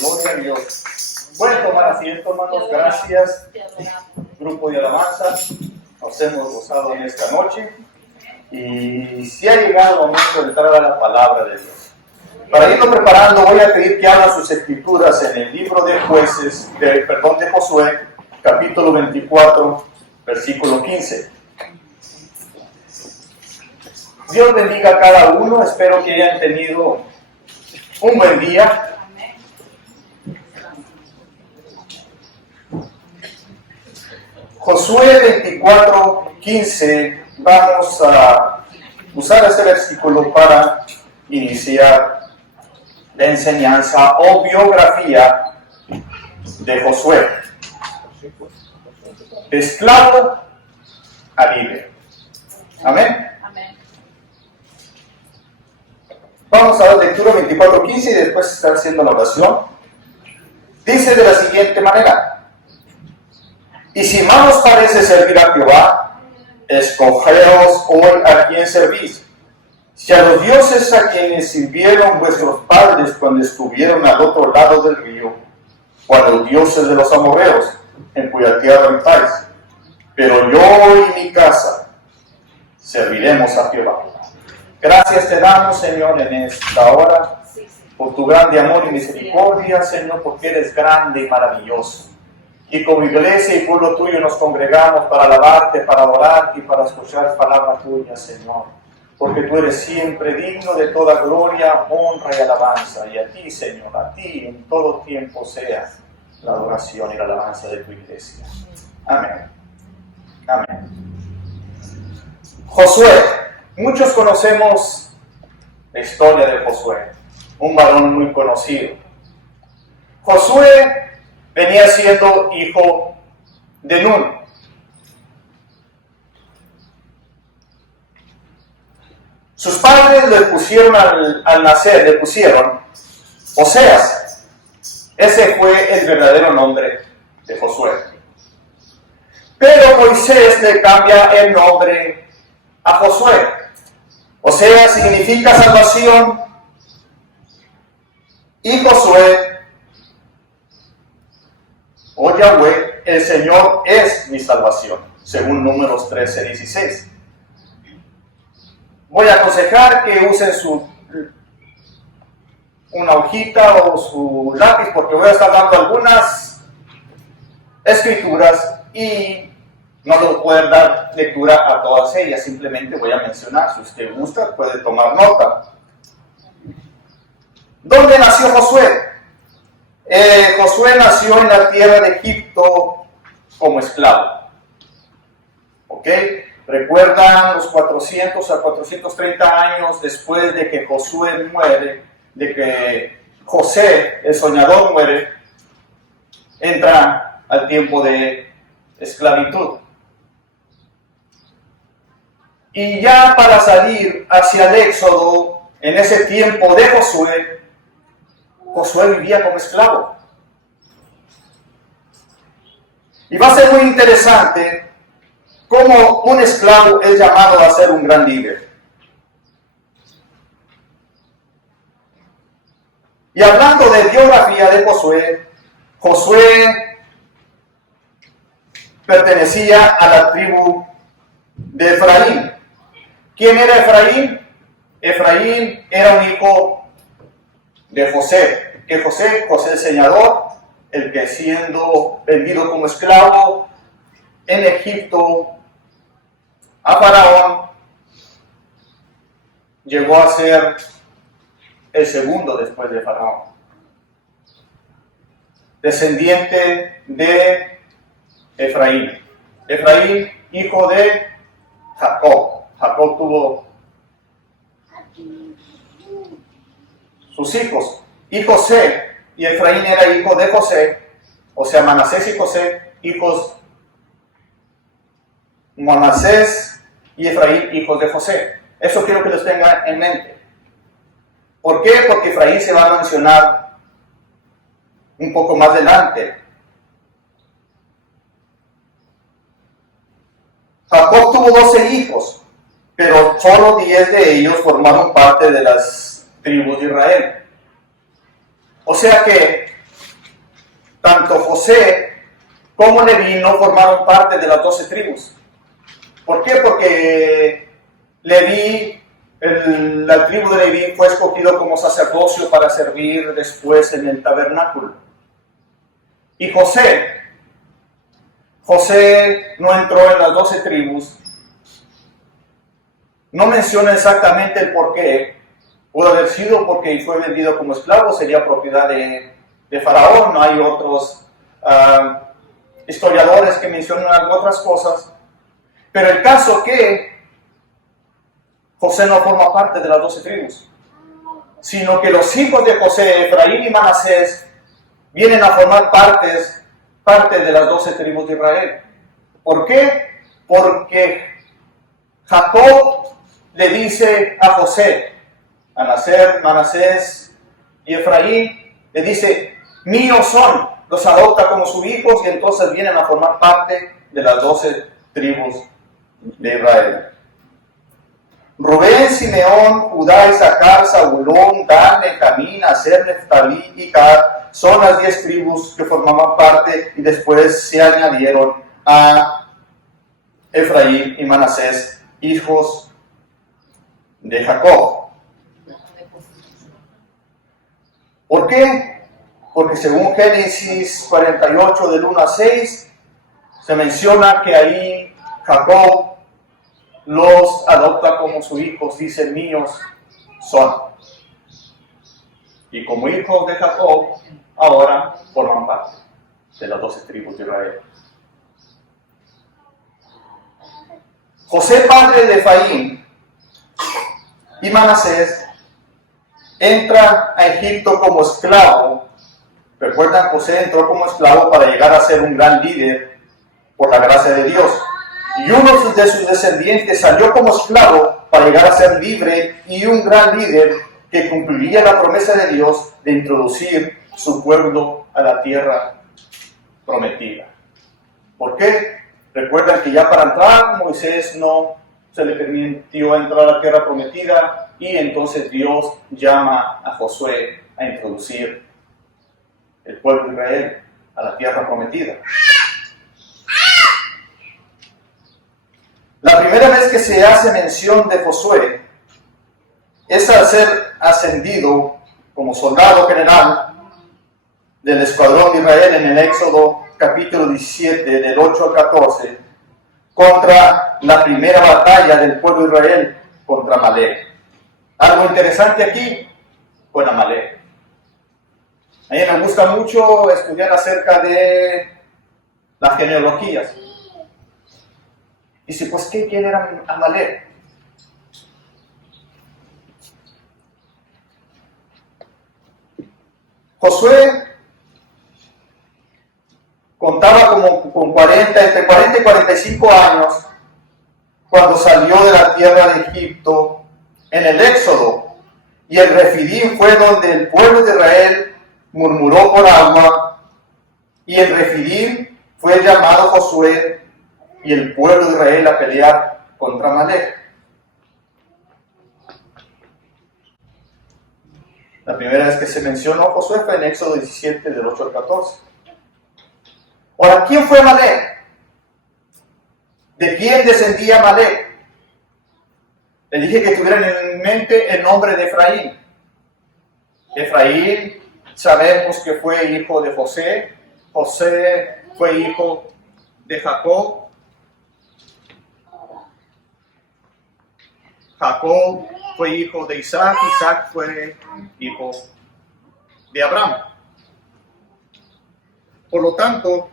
Gloria a Dios. Pueden tomar asiento, hermanos. Gracias, grupo de alabanza. Nos hemos gozado en esta noche. Y si ha llegado el momento de entrar a la palabra de Dios. Para irlo preparando, voy a pedir que abran sus escrituras en el libro de de Josué, capítulo 24, versículo 15. Dios bendiga a cada uno. Espero que hayan tenido un buen día. Josué 24, 15. Vamos a usar este versículo para iniciar la enseñanza o biografía de Josué. De esclavo a libre. Amén. Vamos a la lectura 24:15 y después estar haciendo la oración. Dice de la siguiente manera: y si más os parece servir a Jehová, escogeos hoy a quien servís. Si a los dioses a quienes sirvieron vuestros padres cuando estuvieron al otro lado del río, o a los dioses de los amorreos, en cuya tierra habitáis. Pero yo y mi casa serviremos a Jehová. Gracias te damos, Señor, en esta hora, por tu grande amor y misericordia, Señor, porque eres grande y maravilloso. Y como iglesia y pueblo tuyo nos congregamos para alabarte, para adorarte y para escuchar palabra tuya, Señor. Porque tú eres siempre digno de toda gloria, honra y alabanza. Y a ti, Señor, a ti en todo tiempo sea la adoración y la alabanza de tu iglesia. Amén. Amén. Josué. Muchos conocemos la historia de Josué, un varón muy conocido. Josué venía siendo hijo de Nun. Sus padres le pusieron al nacer, le pusieron Oseas. Ese fue el verdadero nombre de Josué. Pero Moisés le cambia el nombre a Josué. Osea significa salvación y Josué o Yahweh, el Señor es mi salvación, según Números 13:16. Voy a aconsejar que usen una hojita o su lápiz, porque voy a estar dando algunas escrituras y no le puedo dar lectura a todas ellas, simplemente voy a mencionar. Si usted gusta, puede tomar nota. ¿Dónde nació Josué? Josué nació en la tierra de Egipto como esclavo. ¿Ok? ¿Recuerdan los 400 a 430 años después de que Josué muere, de que José, el soñador, muere? Entra al tiempo de esclavitud. Y ya para salir hacia el éxodo, en ese tiempo de Josué, Josué vivía como esclavo. Y va a ser muy interesante cómo un esclavo es llamado a ser un gran líder. Y hablando de biografía de Josué, Josué pertenecía a la tribu de Efraín. ¿Quién era Efraín? Efraín era un hijo de José. ¿Qué José? José el señador, el que siendo vendido como esclavo en Egipto a Faraón, llegó a ser el segundo después de Faraón. Descendiente de Efraín. Efraín, hijo de Jacob. Jacob tuvo sus hijos. Y José, y Efraín era hijo de José, o sea, Manasés y José, hijos. Manasés y Efraín, hijos de José. Eso quiero que los tengan en mente. ¿Por qué? Porque Efraín se va a mencionar un poco más adelante. Jacob tuvo 12 hijos, pero solo 10 de ellos formaron parte de las tribus de Israel. O sea que tanto José como Leví no formaron parte de las 12 tribus. ¿Por qué? Porque Leví, la tribu de Leví fue escogido como sacerdocio para servir después en el tabernáculo. Y José no entró en las 12 tribus. No menciona exactamente el por qué. Pudo haber sido porque fue vendido como esclavo, sería propiedad de Faraón. No hay otros historiadores que mencionan otras cosas. Pero el caso que José no forma parte de las 12 tribus, sino que los hijos de José, Efraín y Manasés, vienen a formar parte de las 12 tribus de Israel. ¿Por qué? Porque Jacob le dice a José, a Manasés y Efraín, le dice, míos son, los adopta como sus hijos y entonces vienen a formar parte de las 12 tribus de Israel. Rubén, Simeón, Judá, Isaacar, Zabulón, Dan, Benjamín, Aser, Neftalí y Gad son las 10 tribus que formaban parte y después se añadieron a Efraín y Manasés, hijos de Jacob. ¿Por qué? Porque según Génesis 48 del 1 a 6 se menciona que ahí Jacob los adopta como sus hijos, dice, míos son. Y como hijos de Jacob, ahora forman parte de las 12 tribus de Israel. José, padre de Efraín y Manasés, entra a Egipto como esclavo. Recuerdan, José entró como esclavo para llegar a ser un gran líder por la gracia de Dios. Y uno de sus descendientes salió como esclavo para llegar a ser libre y un gran líder que cumpliría la promesa de Dios de introducir su pueblo a la tierra prometida. ¿Por qué? Recuerdan que ya para entrar Moisés no se le permitió entrar a la tierra prometida y entonces Dios llama a Josué a introducir el pueblo de Israel a la tierra prometida. La primera vez que se hace mención de Josué es al ser ascendido como soldado general del escuadrón de Israel en el Éxodo capítulo 17 del 8 al 14 contra la primera batalla del pueblo de Israel contra Amalek. Algo interesante aquí con Amalek. A mí me gusta mucho estudiar acerca de las genealogías. Dice, pues, ¿quién era Amalek? Josué contaba como con entre 40 y 45 años cuando salió de la tierra de Egipto en el Éxodo. Y el Refidim fue donde el pueblo de Israel murmuró por agua. Y el Refidim fue llamado Josué y el pueblo de Israel a pelear contra Amalek. La primera vez que se mencionó Josué fue en Éxodo 17 del 8 al 14. Ahora, ¿quién fue Amalek? ¿De quién descendía Amalek? Le dije que tuvieran en mente el nombre de Efraín. Efraín sabemos que fue hijo de José. José fue hijo de Jacob. Jacob fue hijo de Isaac. Isaac fue hijo de Abraham. Por lo tanto,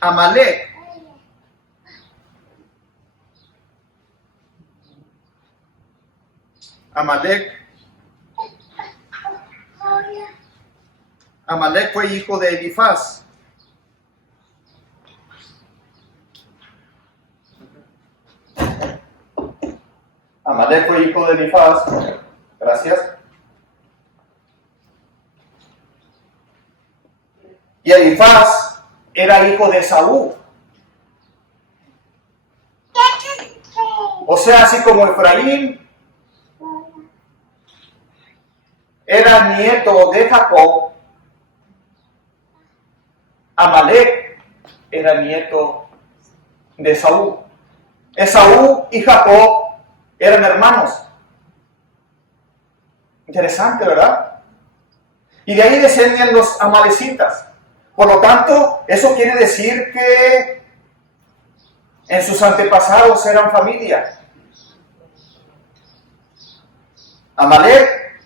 Amalek fue hijo de Elifaz. Amalek fue hijo de Elifaz. Gracias. Y Elifaz era hijo de Esaú. O sea, así como Efraín era nieto de Jacob. Amalek era nieto de Esaú. Esaú y Jacob eran hermanos. Interesante, ¿verdad? Y de ahí descienden los amalecitas. Por lo tanto, eso quiere decir que en sus antepasados eran familia. Amalek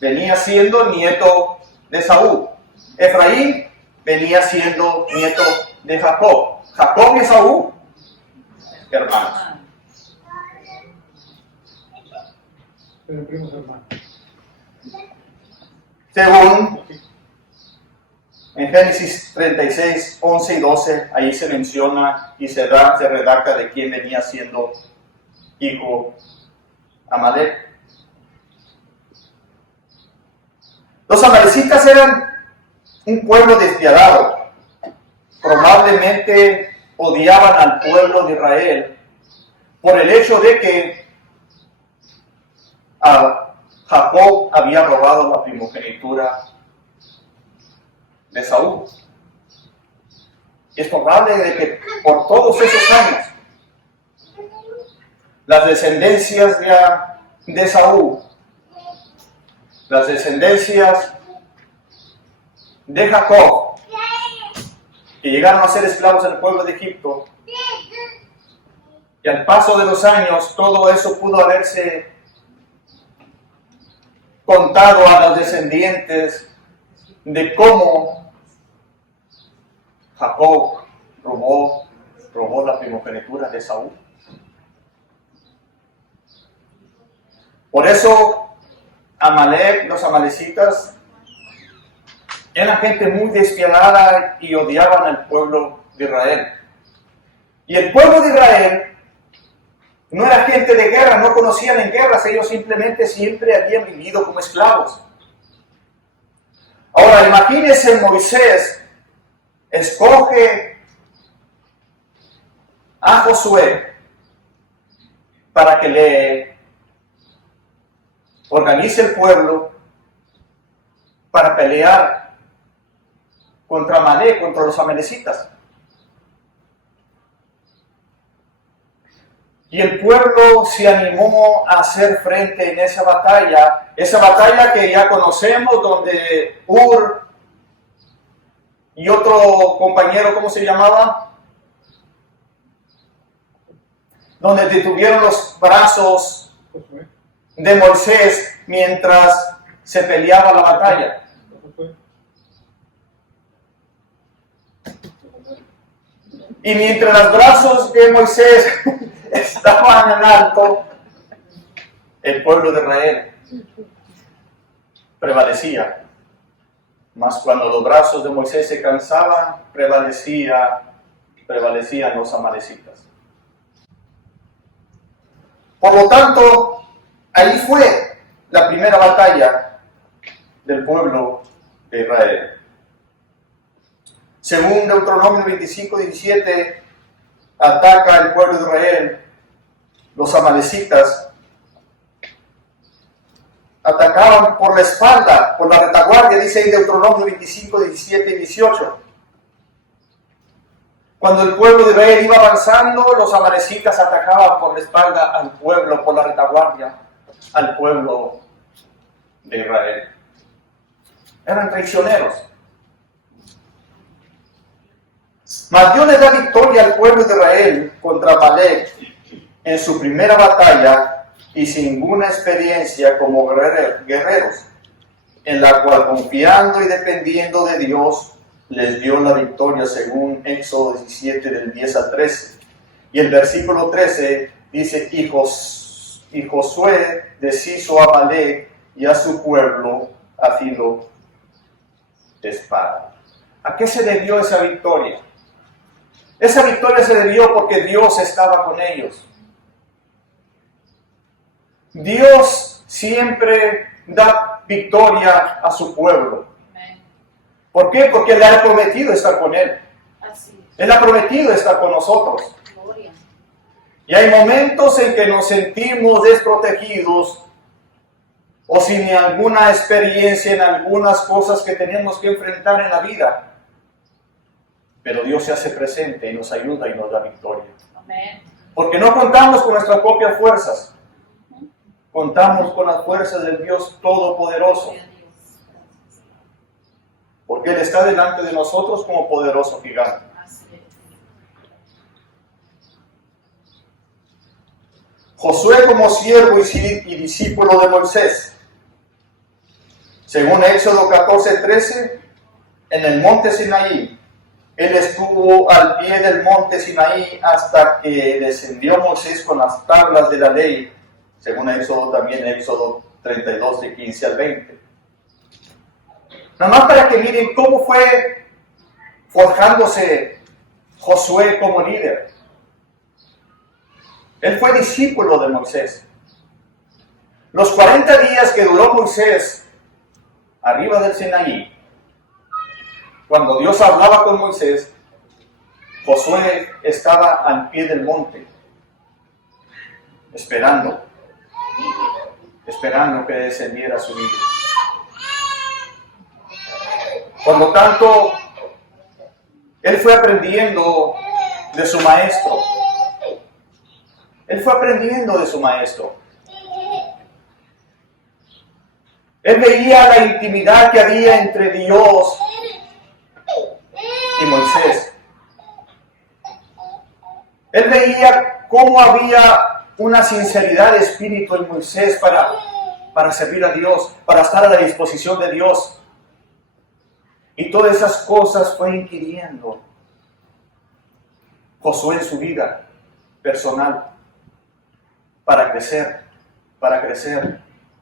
venía siendo nieto de Esaú. Efraín venía siendo nieto de Jacob. Jacob y Esaú, hermanos. Según en Génesis 36, 11 y 12, ahí se menciona y se redacta de quién venía siendo hijo Amalek. Los amalecitas eran un pueblo despiadado. Probablemente odiaban al pueblo de Israel por el hecho de que Jacob había robado la primogenitura de Saúl. Es probable de que por todos esos años las descendencias de Saúl, las descendencias de Jacob, que llegaron a ser esclavos del pueblo de Egipto, y al paso de los años todo eso pudo haberse contado a los descendientes de cómo Jacob robó la primogenitura de Saúl. Por eso Amalek, los amalecitas, eran gente muy despiadada y odiaban al pueblo de Israel. Y el pueblo de Israel no era gente de guerra, no conocían en guerras, ellos simplemente siempre habían vivido como esclavos. Ahora imagínense, Moisés escoge a Josué para que le organice el pueblo para pelear contra Amalek, contra los amalecitas. Y el pueblo se animó a hacer frente en esa batalla que ya conocemos, donde Ur y otro compañero, ¿cómo se llamaba? Donde detuvieron los brazos de Moisés mientras se peleaba la batalla. Y mientras los brazos de Moisés estaban en alto, el pueblo de Israel prevalecía. Mas cuando los brazos de Moisés se cansaban, prevalecían los amalecitas. Por lo tanto, ahí fue la primera batalla del pueblo de Israel. Según Deuteronomio 25, 17, ataca el pueblo de Israel. Los amalecitas atacaban por la espalda, por la retaguardia, dice en Deuteronomio 25, 17 y 18. Cuando el pueblo de Israel iba avanzando, los amalecitas atacaban por la espalda al pueblo, por la retaguardia, al pueblo de Israel. Eran traicioneros. Mas Dios le da victoria al pueblo de Israel contra Amalek en su primera batalla y sin ninguna experiencia como guerreros, en la cual confiando y dependiendo de Dios les dio la victoria, según Éxodo 17 del 10 al 13. Y el versículo 13 dice: y Josué deshizo a Amalek y a su pueblo a filo de espada. ¿A qué se debió esa victoria? Esa victoria se debió porque Dios estaba con ellos. Dios siempre da victoria a su pueblo. ¿Por qué? Porque Él ha prometido estar con Él. Él ha prometido estar con nosotros. Y hay momentos en que nos sentimos desprotegidos o sin alguna experiencia en algunas cosas que tenemos que enfrentar en la vida. Pero Dios se hace presente y nos ayuda y nos da victoria. Amén. Porque no contamos con nuestras propias fuerzas. Contamos con las fuerzas del Dios Todopoderoso. Porque Él está delante de nosotros como poderoso gigante. Josué como siervo y discípulo de Moisés. Según Éxodo 14:13, en el monte Sinaí, Él estuvo al pie del monte Sinaí hasta que descendió Moisés con las tablas de la ley, según Éxodo también, Éxodo 32, de 15 al 20. Nada más para que miren cómo fue forjándose Josué como líder. Él fue discípulo de Moisés. Los 40 días que duró Moisés arriba del Sinaí, cuando Dios hablaba con Moisés, Josué estaba al pie del monte, esperando que descendiera su líder. Por lo tanto, él fue aprendiendo de su maestro. Él fue aprendiendo de su maestro. Él veía la intimidad que había entre Dios y Moisés. Él veía cómo había una sinceridad de espíritu en Moisés para servir a Dios, para estar a la disposición de Dios. Y todas esas cosas fue inquiriendo Josué en su vida personal para crecer, para crecer,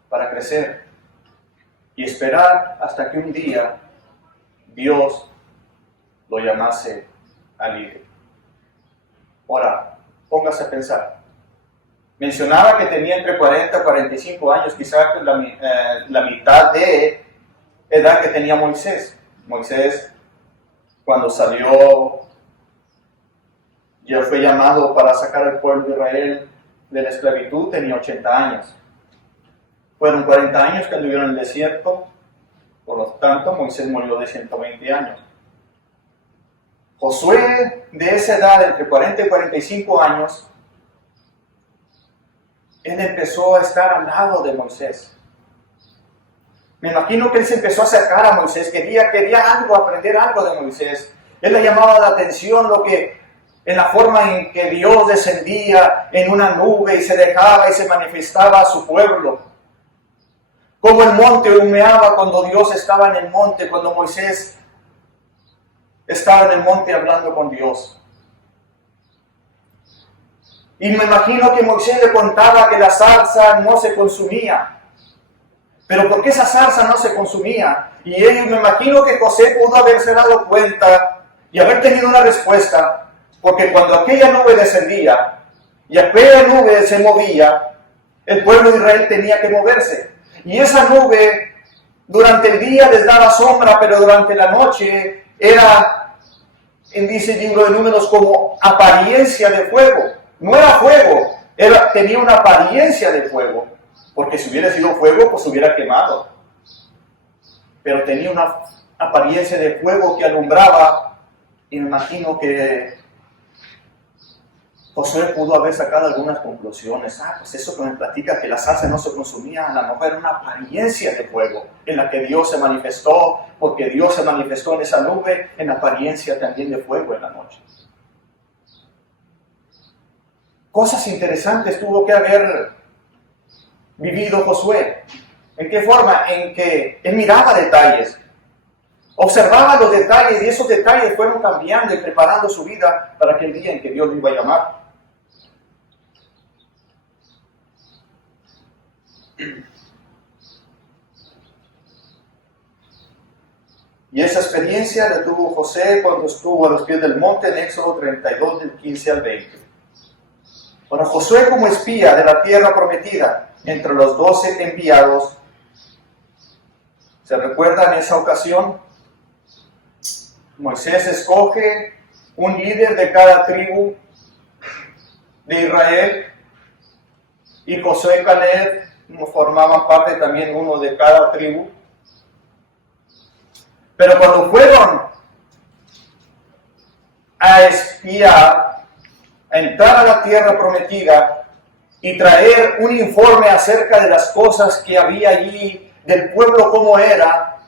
para crecer y esperar hasta que un día Dios lo llamase a líder. Ahora, póngase a pensar. Mencionaba que tenía entre 40 y 45 años, quizás la mitad de edad que tenía Moisés. Moisés, cuando salió, ya fue llamado para sacar al pueblo de Israel de la esclavitud, tenía 80 años. Fueron 40 años que anduvieron en el desierto, por lo tanto Moisés murió de 120 años. Josué, de esa edad, entre 40 y 45 años, él empezó a estar al lado de Moisés. Me imagino que él se empezó a acercar a Moisés, quería algo, aprender algo de Moisés. Él le llamaba la atención en la forma en que Dios descendía en una nube y se dejaba y se manifestaba a su pueblo. Como el monte humeaba cuando Dios estaba en el monte, cuando Moisés estaba en el monte hablando con Dios. Y me imagino que Moisés le contaba que la zarza no se consumía. Pero ¿por qué esa zarza no se consumía? Y me imagino que José pudo haberse dado cuenta y haber tenido una respuesta, porque cuando aquella nube descendía y aquella nube se movía, el pueblo de Israel tenía que moverse. Y esa nube durante el día les daba sombra, pero durante la noche era, dice el libro de Números, como apariencia de fuego. No era fuego, tenía una apariencia de fuego. Porque si hubiera sido fuego, pues hubiera quemado. Pero tenía una apariencia de fuego que alumbraba. Y me imagino que Josué pudo haber sacado algunas conclusiones. Pues eso que me platica que la zarza no se consumía, a lo mejor era una apariencia de fuego en la que Dios se manifestó, porque Dios se manifestó en esa nube, en apariencia también de fuego en la noche. Cosas interesantes tuvo que haber vivido Josué. ¿En qué forma? En que él miraba detalles, observaba los detalles y esos detalles fueron cambiando y preparando su vida para aquel día en que Dios lo iba a llamar. Y esa experiencia la tuvo José cuando estuvo a los pies del monte en Éxodo 32 del 15 al 20. Bueno, Josué como espía de la tierra prometida, entre los 12 enviados, ¿se recuerdan esa ocasión? Moisés escoge un líder de cada tribu de Israel y Josué y Caleb formaban parte también uno de cada tribu. Pero cuando fueron a espiar, a entrar a la tierra prometida y traer un informe acerca de las cosas que había allí, del pueblo cómo era,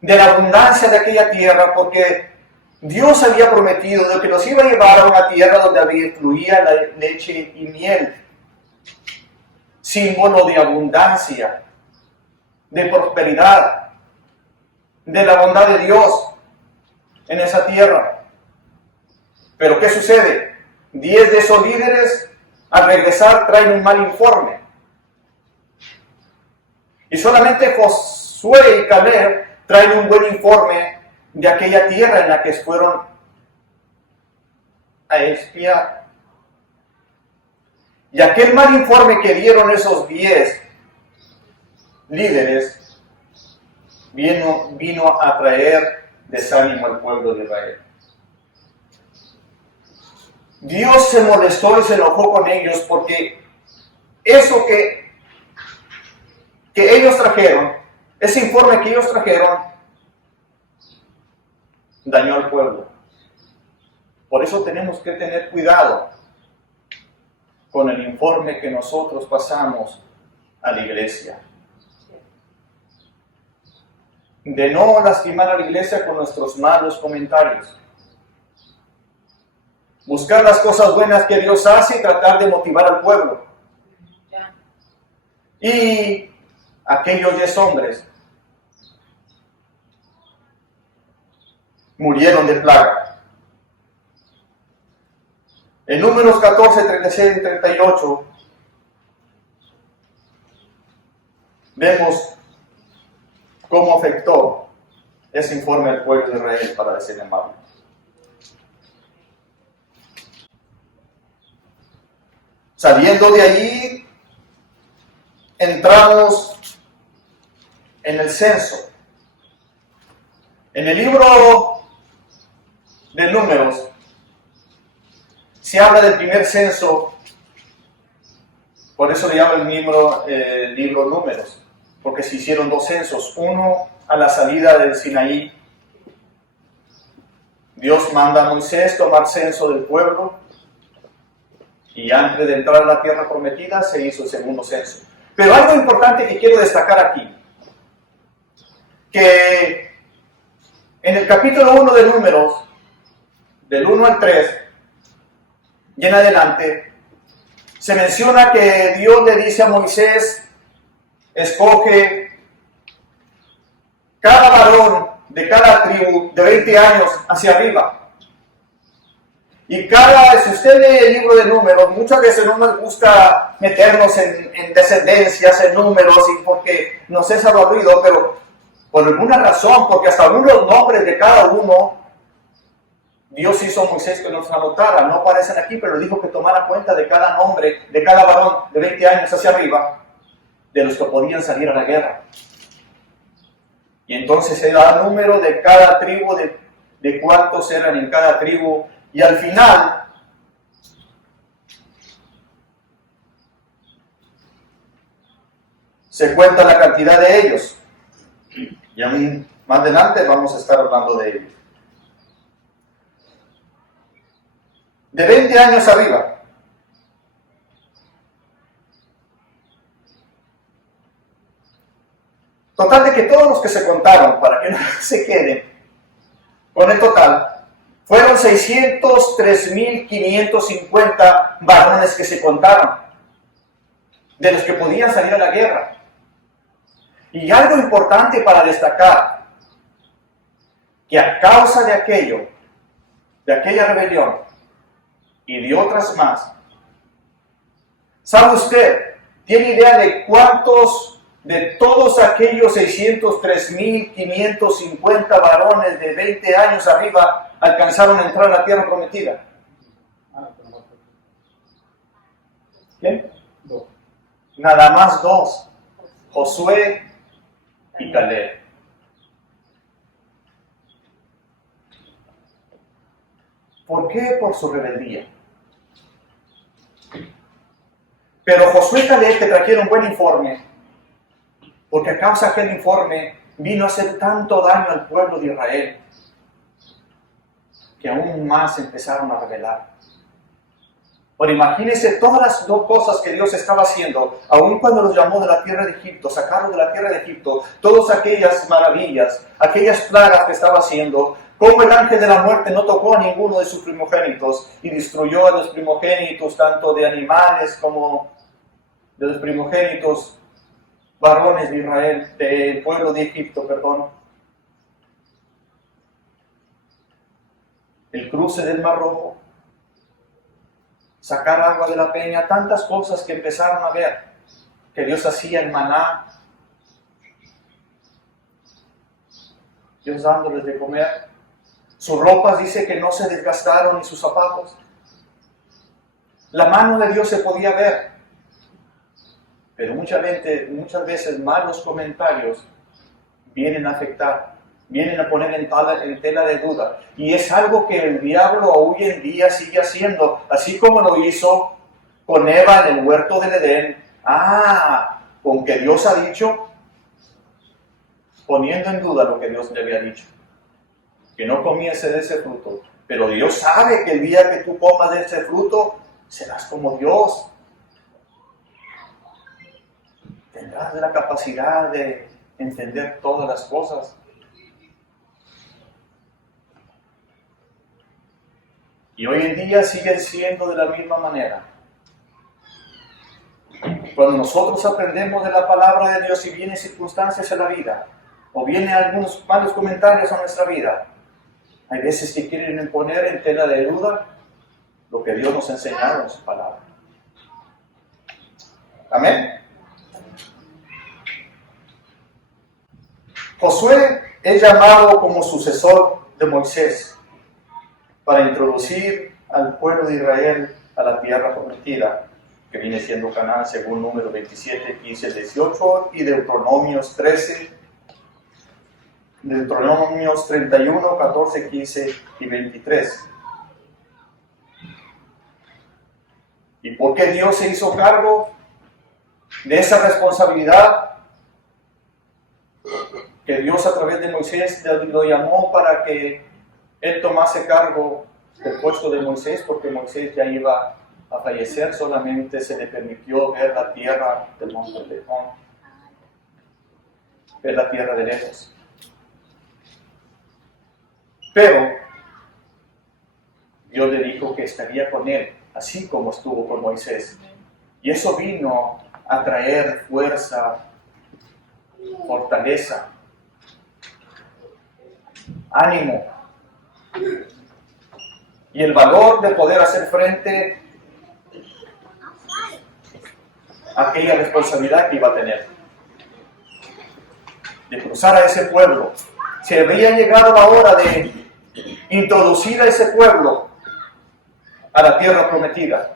de la abundancia de aquella tierra, porque Dios había prometido de que los iba a llevar a una tierra donde fluía la leche y miel, símbolo de abundancia, de prosperidad, de la bondad de Dios en esa tierra. Pero ¿qué sucede? 10 de esos líderes al regresar traen un mal informe. Y solamente Josué y Caleb traen un buen informe de aquella tierra en la que fueron a espiar. Y aquel mal informe que dieron esos 10 líderes vino a traer desánimo al pueblo de Israel. Dios se molestó y se enojó con ellos porque eso que ellos trajeron, ese informe que ellos trajeron, dañó al pueblo. Por eso tenemos que tener cuidado con el informe que nosotros pasamos a la iglesia. De no lastimar a la iglesia con nuestros malos comentarios. Buscar las cosas buenas que Dios hace y tratar de motivar al pueblo. Y aquellos 10 hombres murieron de plaga. En Números 14, 36 y 38 vemos cómo afectó ese informe al pueblo de Israel, para decir amable. Saliendo de allí, entramos en el censo. En el libro de Números se habla del primer censo, por eso le llama el libro Números, porque se hicieron 2 censos, uno a la salida del Sinaí. Dios manda a Moisés tomar censo del pueblo, y antes de entrar a la tierra prometida se hizo el segundo censo. Pero algo importante que quiero destacar aquí, que en el capítulo 1 de Números, del 1 al 3, y en adelante, se menciona que Dios le dice a Moisés, escoge cada varón de cada tribu de 20 años hacia arriba. Y si usted lee el libro de Números, muchas veces no nos gusta meternos en descendencias, en números, y porque nos es aburrido, pero por alguna razón, porque hasta algunos nombres de cada uno, Dios hizo a Moisés que nos anotara. No aparecen aquí, pero dijo que tomara cuenta de cada nombre, de cada varón de 20 años hacia arriba, de los que podían salir a la guerra. Y entonces se da número de cada tribu, de cuántos eran en cada tribu. Y al final, se cuenta la cantidad de ellos. Y aún más adelante vamos a estar hablando de ellos. De 20 años arriba. Total de que todos los que se contaron, para que no se queden con el total, fueron 603.550 varones que se contaron, de los que podían salir a la guerra. Y algo importante para destacar, que a causa de aquello, de aquella rebelión y de otras más, ¿sabe usted? ¿Tiene idea de cuántos de todos aquellos 603.550 varones de 20 años arriba alcanzaron a entrar a la tierra prometida? ¿Quién? 2. Nada más 2. Josué y Caleb. ¿Por qué? Por su rebeldía. Pero Josué y Caleb te trajeron buen informe, porque a causa de aquel informe vino a hacer tanto daño al pueblo de Israel, que aún más empezaron a rebelar. Bueno, imagínense todas las dos cosas que Dios estaba haciendo, aun cuando los llamó de la tierra de Egipto, sacaron de la tierra de Egipto, todas aquellas maravillas, aquellas plagas que estaba haciendo, como el ángel de la muerte no tocó a ninguno de sus primogénitos y destruyó a los primogénitos, tanto de animales como de los primogénitos varones de Israel, del pueblo de Egipto, perdón. El cruce del Mar Rojo, sacar agua de la peña, tantas cosas que empezaron a ver, que Dios hacía en maná, Dios dándoles de comer. Sus ropas dice que no se desgastaron ni sus zapatos. La mano de Dios se podía ver, pero muchas veces malos comentarios vienen a afectar, vienen a poner en tela de duda. Y es algo que el diablo hoy en día sigue haciendo, así como lo hizo con Eva en el huerto del Edén. Con que Dios ha dicho, poniendo en duda lo que Dios le había dicho, que no comiese de ese fruto. Pero Dios sabe que el día que tú comas de ese fruto, serás como Dios. Tendrás la capacidad de entender todas las cosas. Y hoy en día siguen siendo de la misma manera. Cuando nosotros aprendemos de la palabra de Dios y vienen circunstancias en la vida, o vienen algunos malos comentarios a nuestra vida, hay veces que quieren poner en tela de duda lo que Dios nos enseñó en su palabra. Amén. Josué es llamado como sucesor de Moisés para introducir al pueblo de Israel a la tierra prometida, que viene siendo Canaán según Números 27, 15, 18 y Deuteronomios 13, Deuteronomios 31, 14, 15 y 23. ¿Y por qué Dios se hizo cargo de esa responsabilidad? Que Dios a través de Moisés lo llamó para que él tomase cargo del puesto de Moisés, porque Moisés ya iba a fallecer, solamente se le permitió ver la tierra del monte León, ver la tierra de lejos. Pero Dios le dijo que estaría con él, así como estuvo con Moisés. Y eso vino a traer fuerza, fortaleza, ánimo y el valor de poder hacer frente a aquella responsabilidad que iba a tener de cruzar a ese pueblo. Se había llegado la hora de introducir a ese pueblo a la tierra prometida,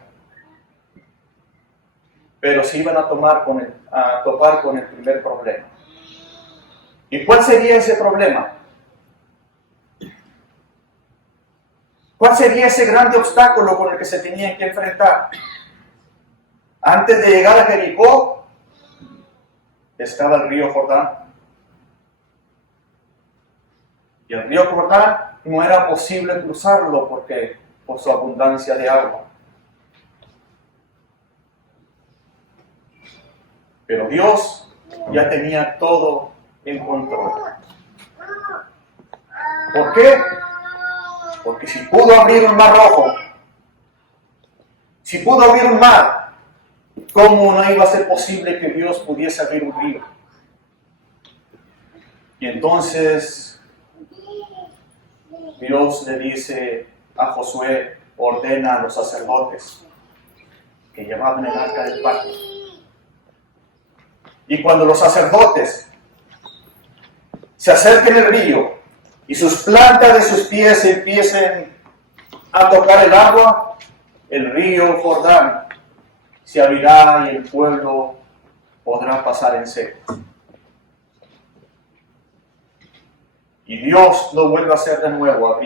pero se iban a topar con el primer problema. ¿Y cuál sería ese problema? ¿Cuál sería ese grande obstáculo con el que se tenían que enfrentar? Antes de llegar a Jericó, estaba el río Jordán. Y el río Jordán no era posible cruzarlo por su abundancia de agua. Pero Dios ya tenía todo en control. ¿Por qué? Porque si pudo abrir un mar rojo, si pudo abrir un mar, ¿cómo no iba a ser posible que Dios pudiese abrir un río? Y entonces Dios le dice a Josué, ordena a los sacerdotes que llevaban el arca del pacto. Y cuando los sacerdotes se acerquen al río y sus plantas de sus pies empiecen a tocar el agua, el río Jordán se abrirá y el pueblo podrá pasar en seco. Y Dios lo vuelve a hacer de nuevo,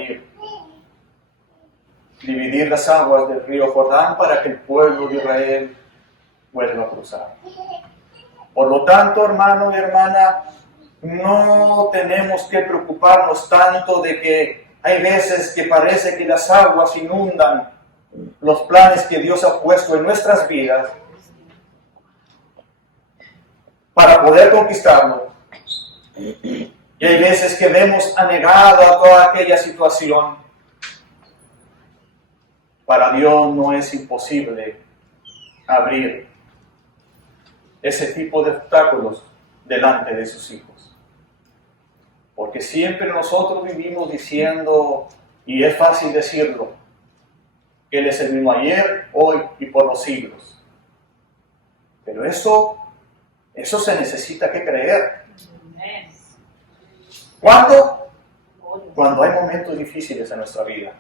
dividir las aguas del río Jordán para que el pueblo de Israel vuelva a cruzar. Por lo tanto, hermano y hermana, no tenemos que preocuparnos tanto de que hay veces que parece que las aguas inundan los planes que Dios ha puesto en nuestras vidas para poder conquistarlo. Y hay veces que vemos anegado a toda aquella situación. Para Dios no es imposible abrir ese tipo de obstáculos delante de sus hijos. Porque siempre nosotros vivimos diciendo, y es fácil decirlo, que Él es el mismo ayer, hoy y por los siglos. Pero eso se necesita que creer. ¿Cuándo? Cuando hay momentos difíciles en nuestra vida,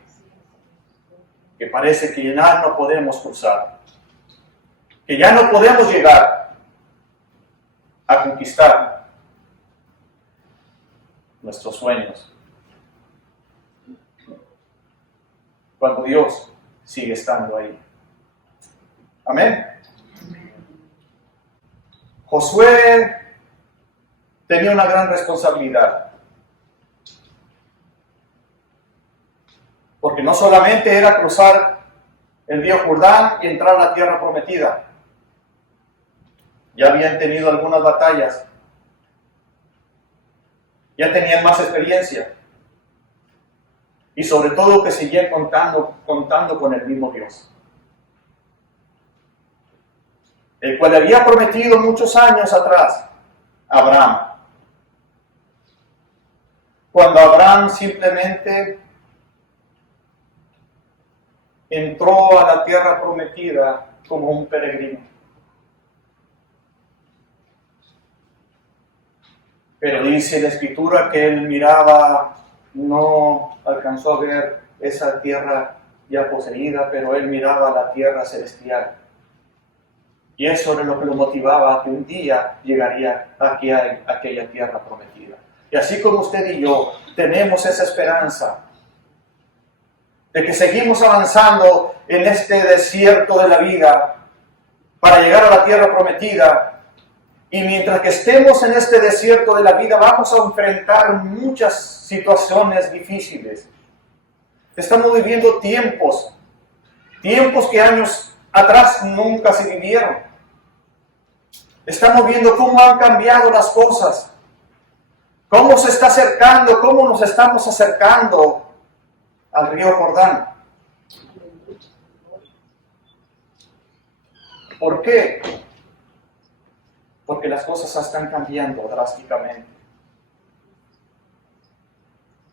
que parece que ya no podemos cruzar, que ya no podemos llegar a conquistar nuestros sueños. Cuando Dios sigue estando ahí. Amén. Josué tenía una gran responsabilidad. Porque no solamente era cruzar el río Jordán y entrar a la tierra prometida. Ya habían tenido algunas batallas. Ya tenían más experiencia. Y sobre todo que seguían contando con el mismo Dios. El cual había prometido muchos años atrás a Abraham. Cuando Abraham simplemente entró a la tierra prometida como un peregrino. Pero dice la Escritura que él miraba, no alcanzó a ver esa tierra ya poseída, pero él miraba la tierra celestial. Y eso era lo que lo motivaba a que un día llegaría a aquella tierra prometida. Y así como usted y yo tenemos esa esperanza de que seguimos avanzando en este desierto de la vida para llegar a la tierra prometida, y mientras que estemos en este desierto de la vida vamos a enfrentar muchas situaciones difíciles. Estamos viviendo tiempos que años atrás nunca se vivieron. Estamos viendo cómo han cambiado las cosas, cómo se está acercando, cómo nos estamos acercando al río Jordán. ¿Por qué? Porque las cosas están cambiando drásticamente.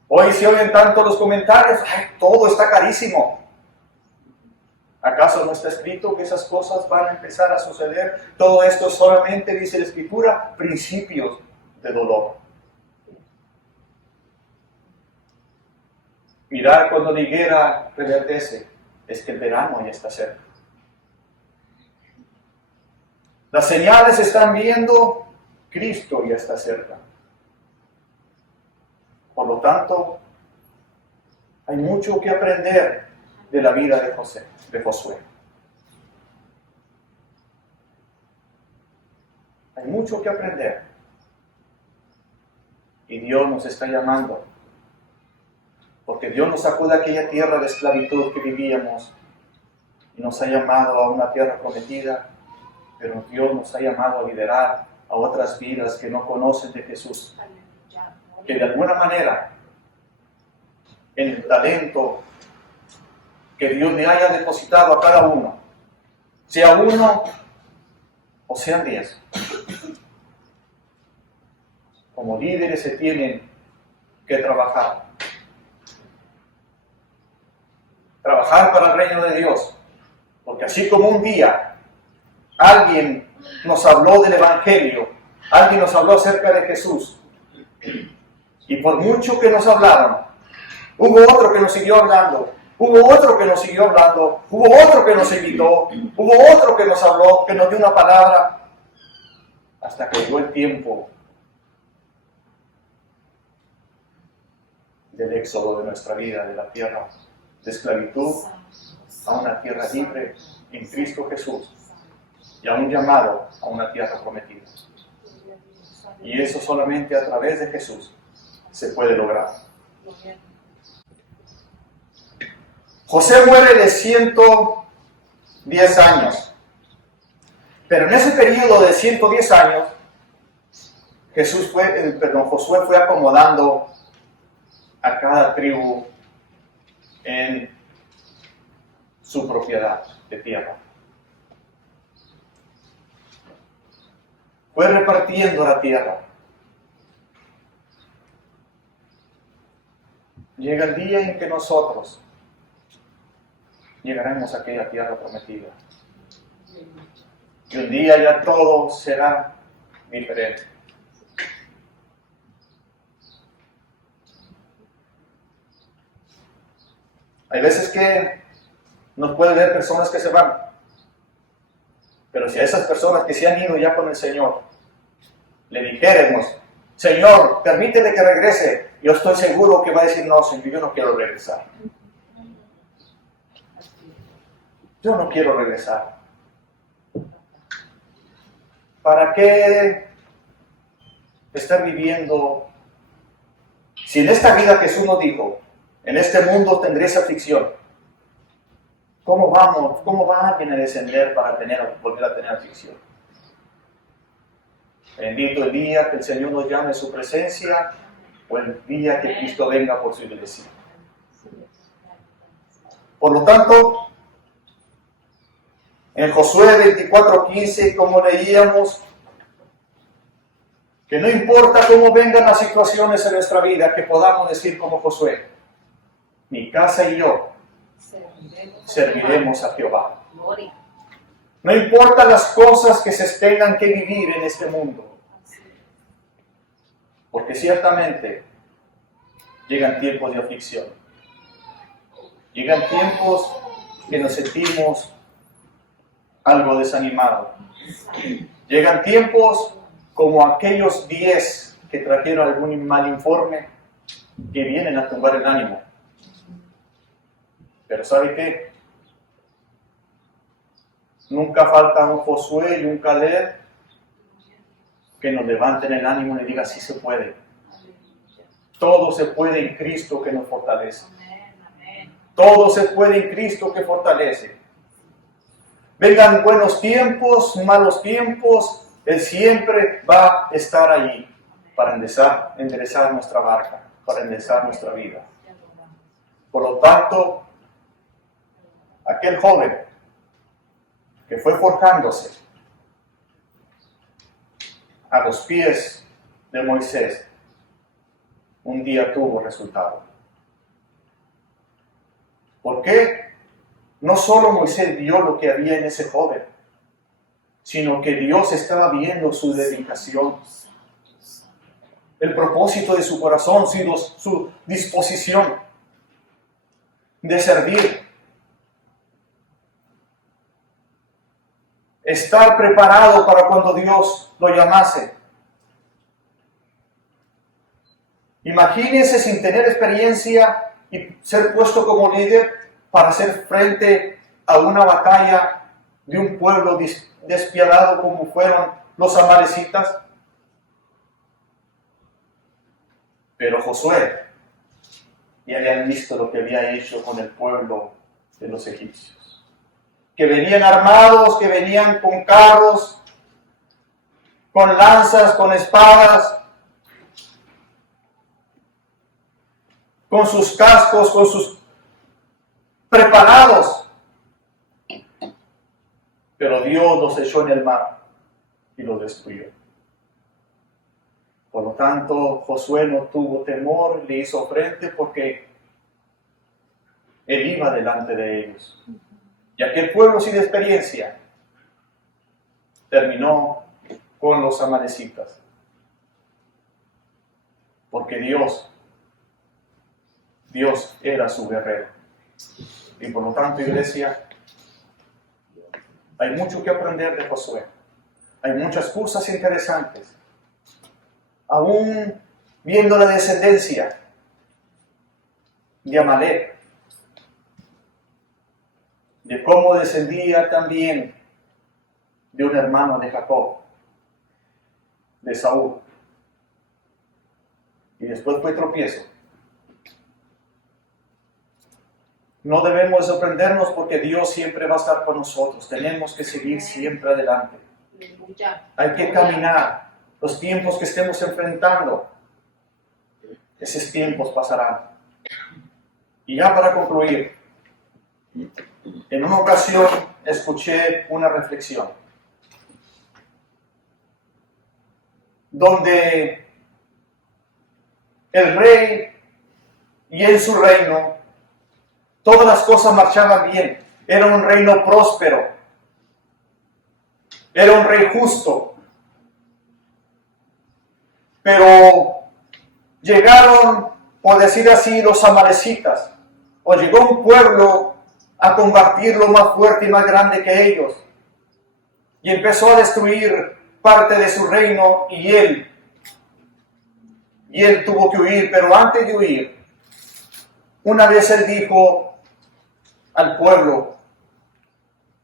Hoy se oyen tanto los comentarios, ¡ay, todo está carísimo! ¿Acaso no está escrito que esas cosas van a empezar a suceder? Todo esto solamente, dice la Escritura, principios de dolor. Mirar cuando la higuera reverdece, es que el verano ya está cerca. Las señales están viendo, Cristo ya está cerca. Por lo tanto, hay mucho que aprender de la vida de Josué. Hay mucho que aprender. Y Dios nos está llamando. Porque Dios nos sacó de aquella tierra de esclavitud que vivíamos y nos ha llamado a una tierra prometida, pero Dios nos ha llamado a liderar a otras vidas que no conocen de Jesús, que de alguna manera en el talento que Dios le haya depositado a cada uno, sea uno o sean 10, como líderes se tienen que trabajar para el reino de Dios, porque así como un día alguien nos habló del Evangelio, alguien nos habló acerca de Jesús, y por mucho que nos hablaron, hubo otro que nos siguió hablando, hubo otro que nos siguió hablando, hubo otro que nos invitó, hubo otro que nos habló, que nos dio una palabra, hasta que llegó el tiempo del éxodo de nuestra vida, de la tierra de esclavitud a una tierra libre en Cristo Jesús. y a un llamado a una tierra prometida. Y eso solamente a través de Jesús se puede lograr. José muere de 110 años. Pero en ese periodo de 110 años, Josué fue acomodando a cada tribu en su propiedad de tierra. Fue repartiendo la tierra. Llega el día en que nosotros llegaremos a aquella tierra prometida. Y un día ya todo será diferente. Hay veces que nos puede ver personas que se van. Pero si a esas personas que se han ido ya con el Señor, le dijéramos, Señor, permítele que regrese, yo estoy seguro que va a decir, no, Señor, yo no quiero regresar. Yo no quiero regresar. ¿Para qué estar viviendo? Si en esta vida Jesús nos dijo, en este mundo tendréis aflicción, ¿cómo va alguien a descender para volver a tener aflicción? Bendito el día que el Señor nos llame a su presencia, o el día que Cristo venga por su iglesia. Por lo tanto, en Josué 24:15, como leíamos, que no importa cómo vengan las situaciones en nuestra vida, que podamos decir como Josué, mi casa y yo serviremos a Jehová. No importa las cosas que se tengan que vivir en este mundo, porque ciertamente llegan tiempos de aflicción, llegan tiempos que nos sentimos algo desanimados, llegan tiempos como aquellos 10 que trajeron algún mal informe que vienen a tumbar el ánimo. Pero ¿sabe qué? Nunca falta un Josué y un Caleb que nos levanten el ánimo y digan, sí se puede. Todo se puede en Cristo que nos fortalece. Todo se puede en Cristo que fortalece. Vengan buenos tiempos, malos tiempos, Él siempre va a estar allí para enderezar nuestra barca, para enderezar nuestra vida. Por lo tanto, aquel joven que fue forjándose a los pies de Moisés, un día tuvo resultado. ¿Por qué? No solo Moisés vio lo que había en ese joven, sino que Dios estaba viendo su dedicación, el propósito de su corazón, su disposición de servir. Estar preparado para cuando Dios lo llamase. Imagínense sin tener experiencia y ser puesto como líder para hacer frente a una batalla de un pueblo despiadado como fueron los amalecitas. Pero Josué ya habían visto lo que había hecho con el pueblo de los egipcios. Que venían armados, que venían con carros, con lanzas, con espadas, con sus cascos, con sus preparados. Pero Dios los echó en el mar y los destruyó. Por lo tanto, Josué no tuvo temor, le hizo frente porque él iba delante de ellos. Y aquel pueblo sin experiencia terminó con los amalecitas. Porque Dios era su guerrero. Y por lo tanto, iglesia, hay mucho que aprender de Josué. Hay muchas cosas interesantes. Aún viendo la descendencia de Amalek, de cómo descendía también de un hermano de Jacob, de Saúl. Y después fue tropiezo. No debemos sorprendernos porque Dios siempre va a estar con nosotros. Tenemos que seguir siempre adelante. Hay que caminar. Los tiempos que estemos enfrentando, esos tiempos pasarán. Y ya para concluir, en una ocasión escuché una reflexión donde el rey y en su reino todas las cosas marchaban bien. Era un reino próspero. Era un rey justo. Pero llegaron, por decir así, los amalecitas. O llegó un pueblo a combatirlo más fuerte y más grande que ellos. Y empezó a destruir parte de su reino y él tuvo que huir. Pero antes de huir, una vez él dijo al pueblo,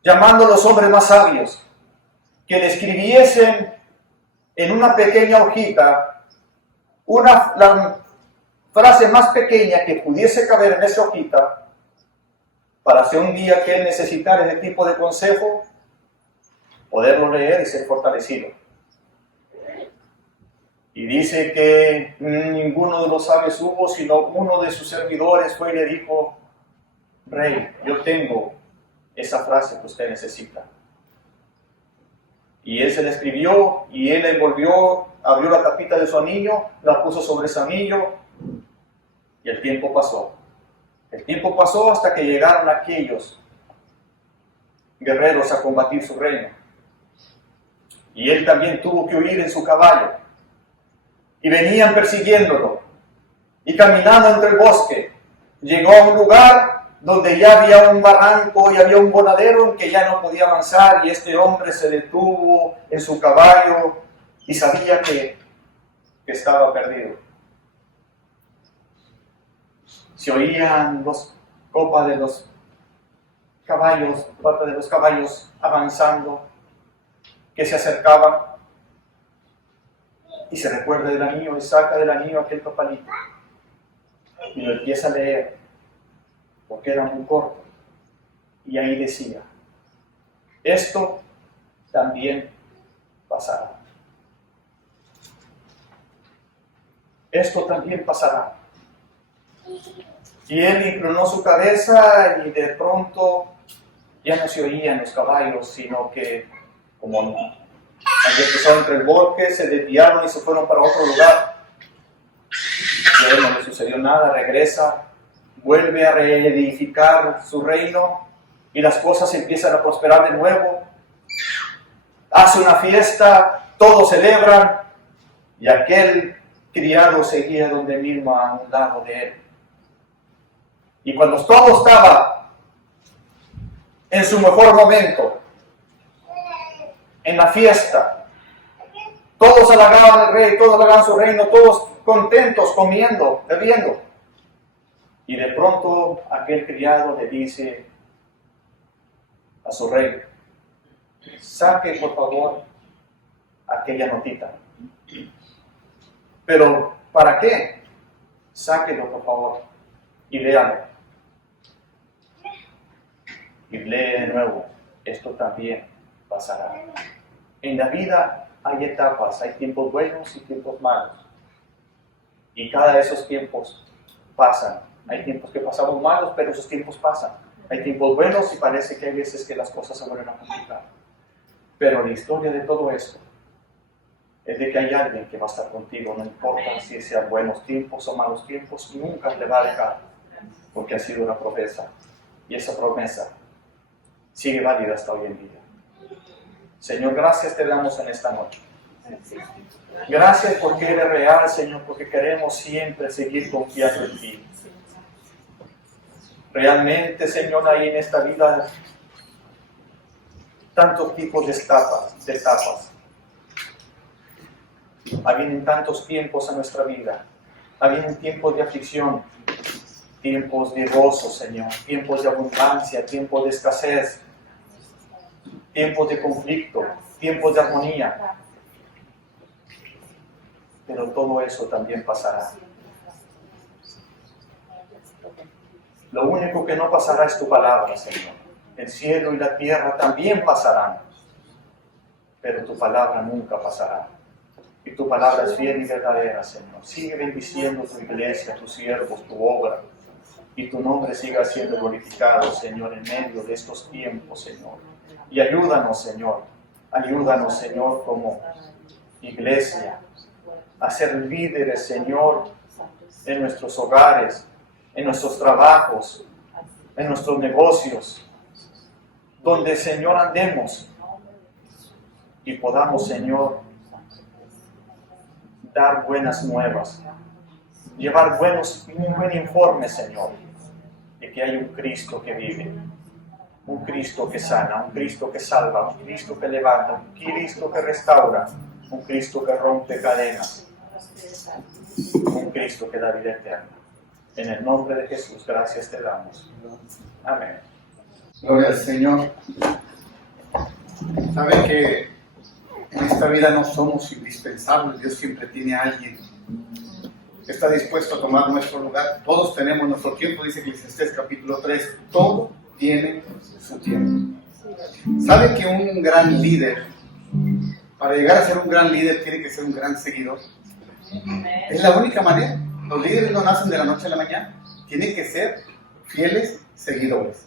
llamando a los hombres más sabios, que le escribiesen en una pequeña hojita la frase más pequeña que pudiese caber en esa hojita, para hacer un día que él necesitara ese tipo de consejo, poderlo leer y ser fortalecido. Y dice que ninguno de los sabios hubo, sino uno de sus servidores fue y le dijo, Rey, yo tengo esa frase que usted necesita. Y él se la escribió y él la envolvió, abrió la tapita de su anillo, la puso sobre su anillo y el tiempo pasó. El tiempo pasó hasta que llegaron aquellos guerreros a combatir su reino. Y él también tuvo que huir en su caballo. Y venían persiguiéndolo. Y caminando entre el bosque, llegó a un lugar donde ya había un barranco y había un bonadero en que ya no podía avanzar. Y este hombre se detuvo en su caballo y sabía que estaba perdido. Se oían los copas de los caballos, parte de los caballos avanzando, que se acercaban. Y se recuerda del anillo y saca del anillo aquel papelito. Y lo empieza a leer, porque era muy corto. Y ahí decía, esto también pasará. Esto también pasará. Y él inclinó su cabeza y de pronto ya no se oían los caballos, sino que como había empezado entre el bosque, se desviaron y se fueron para otro lugar. Y a él no le sucedió nada, regresa, vuelve a reedificar su reino y las cosas empiezan a prosperar de nuevo. Hace una fiesta, todos celebran y aquel criado seguía donde mismo a un lado de él. Y cuando todo estaba en su mejor momento, en la fiesta, todos halagaban al rey, todos halagaban su reino, todos contentos, comiendo, bebiendo. Y de pronto aquel criado le dice a su rey, saque por favor aquella notita. Pero ¿para qué? Sáquelo por favor y léalo. Y lee de nuevo, esto también pasará. En la vida hay etapas, hay tiempos buenos y tiempos malos. Y cada de esos tiempos pasan. Hay tiempos que pasamos malos, pero esos tiempos pasan. Hay tiempos buenos y parece que hay veces que las cosas se vuelven a complicar. Pero la historia de todo esto es de que hay alguien que va a estar contigo, no importa si sean buenos tiempos o malos tiempos, nunca le va a dejar, porque ha sido una promesa. Y esa promesa sigue válida hasta hoy en día. Señor, gracias te damos en esta noche. Gracias porque eres real, Señor, porque queremos siempre seguir confiando en ti. Realmente, Señor, hay en esta vida tantos tipos de etapas. Vienen tantos tiempos a nuestra vida. Vienen tiempos de aflicción, tiempos de gozo, Señor, tiempos de abundancia, tiempos de escasez, tiempos de conflicto, tiempos de armonía. Pero todo eso también pasará. Lo único que no pasará es tu palabra, Señor. El cielo y la tierra también pasarán, pero tu palabra nunca pasará. Y tu palabra es fiel y verdadera, Señor. Sigue bendiciendo tu iglesia, tus siervos, tu obra, y tu nombre siga siendo glorificado, Señor, en medio de estos tiempos, Señor. Y ayúdanos, Señor, como iglesia, a ser líderes, Señor, en nuestros hogares, en nuestros trabajos, en nuestros negocios, donde, Señor, andemos y podamos, Señor, dar buenas nuevas, llevar un buen informe, Señor, de que hay un Cristo que vive, un Cristo que sana, un Cristo que salva, un Cristo que levanta, un Cristo que restaura, un Cristo que rompe cadenas, un Cristo que da vida eterna. En el nombre de Jesús, gracias te damos. Amén. Gloria al Señor. Saben que en esta vida no somos indispensables. Dios siempre tiene a alguien que está dispuesto a tomar nuestro lugar. Todos tenemos nuestro tiempo, dice Eclesiastés capítulo 3. Todo tiene su tiempo. ¿Saben que un gran líder, para llegar a ser un gran líder, tiene que ser un gran seguidor? Es la única manera. Los líderes no nacen de la noche a la mañana. Tienen que ser fieles seguidores.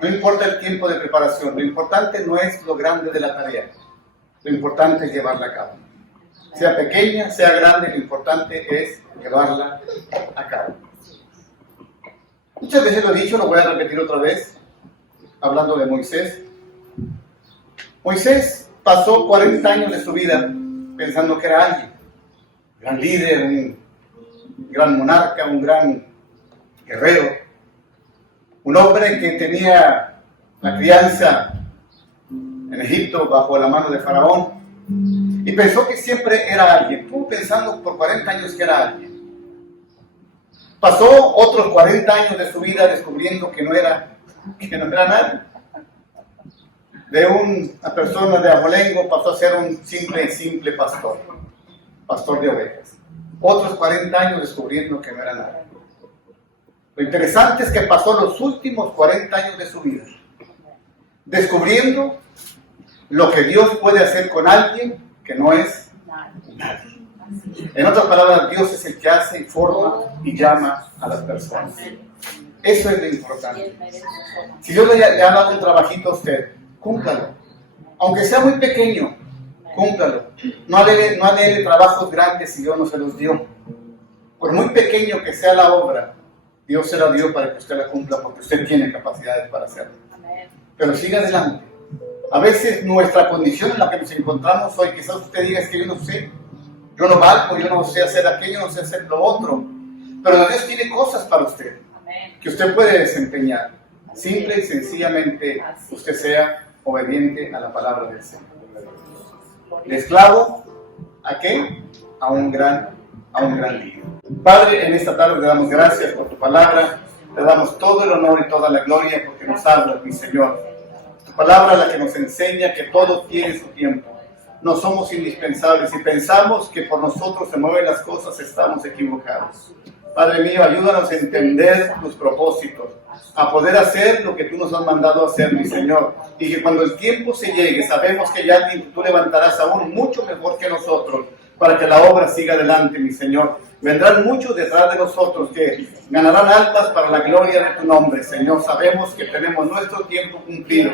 No importa el tiempo de preparación, lo importante no es lo grande de la tarea. Lo importante es llevarla a cabo. Sea pequeña, sea grande, lo importante es llevarla a cabo. Muchas veces lo he dicho, lo voy a repetir otra vez, hablando de Moisés. Moisés pasó 40 años de su vida pensando que era alguien. Un gran líder, un gran monarca, un gran guerrero. Un hombre que tenía la crianza en Egipto bajo la mano de Faraón y pensó que siempre era alguien. Estuvo pensando por 40 años que era alguien. Pasó otros 40 años de su vida descubriendo que no era nadie. De una persona de abolengo pasó a ser un simple pastor de ovejas. Otros 40 años descubriendo que no era nadie. Lo interesante es que pasó los últimos 40 años de su vida descubriendo lo que Dios puede hacer con alguien que no es nadie. En otras palabras, Dios es el que hace, forma y llama a las personas. Eso es lo importante. Si Dios le ha dado un trabajito a usted, cúmplalo. Aunque sea muy pequeño, cúmplalo. No anhele trabajos grandes si Dios no se los dio. Por muy pequeño que sea la obra, Dios se la dio para que usted la cumpla porque usted tiene capacidades para hacerlo. Pero siga adelante. A veces nuestra condición en la que nos encontramos hoy, quizás usted diga, es que yo no sé, yo no valgo, yo no sé hacer aquello, no sé hacer lo otro. Pero Dios tiene cosas para usted que usted puede desempeñar. Simple y sencillamente usted sea obediente a la palabra del Señor. El esclavo, ¿a qué? A un gran líder. Padre, en esta tarde te damos gracias por tu palabra, te damos todo el honor y toda la gloria porque nos hablas, mi Señor. Tu palabra es la que nos enseña que todo tiene su tiempo. No somos indispensables. Si pensamos que por nosotros se mueven las cosas, estamos equivocados. Padre mío, ayúdanos a entender tus propósitos, a poder hacer lo que tú nos has mandado hacer, mi Señor. Y que cuando el tiempo se llegue, sabemos que hay alguien que tú levantarás aún mucho mejor que nosotros, para que la obra siga adelante, mi Señor. Vendrán muchos detrás de nosotros que ganarán almas para la gloria de tu nombre, Señor. Sabemos que tenemos nuestro tiempo cumplido.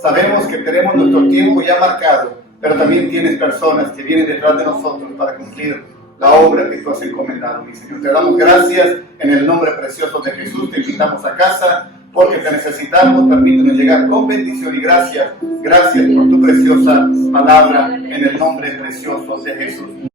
Sabemos que tenemos nuestro tiempo ya marcado, pero también tienes personas que vienen detrás de nosotros para cumplir la obra que tú has encomendado, mi Señor. Te damos gracias en el nombre precioso de Jesús. Te invitamos a casa porque te necesitamos. Permítenos llegar con bendición y gracias. Gracias por tu preciosa palabra en el nombre precioso de Jesús.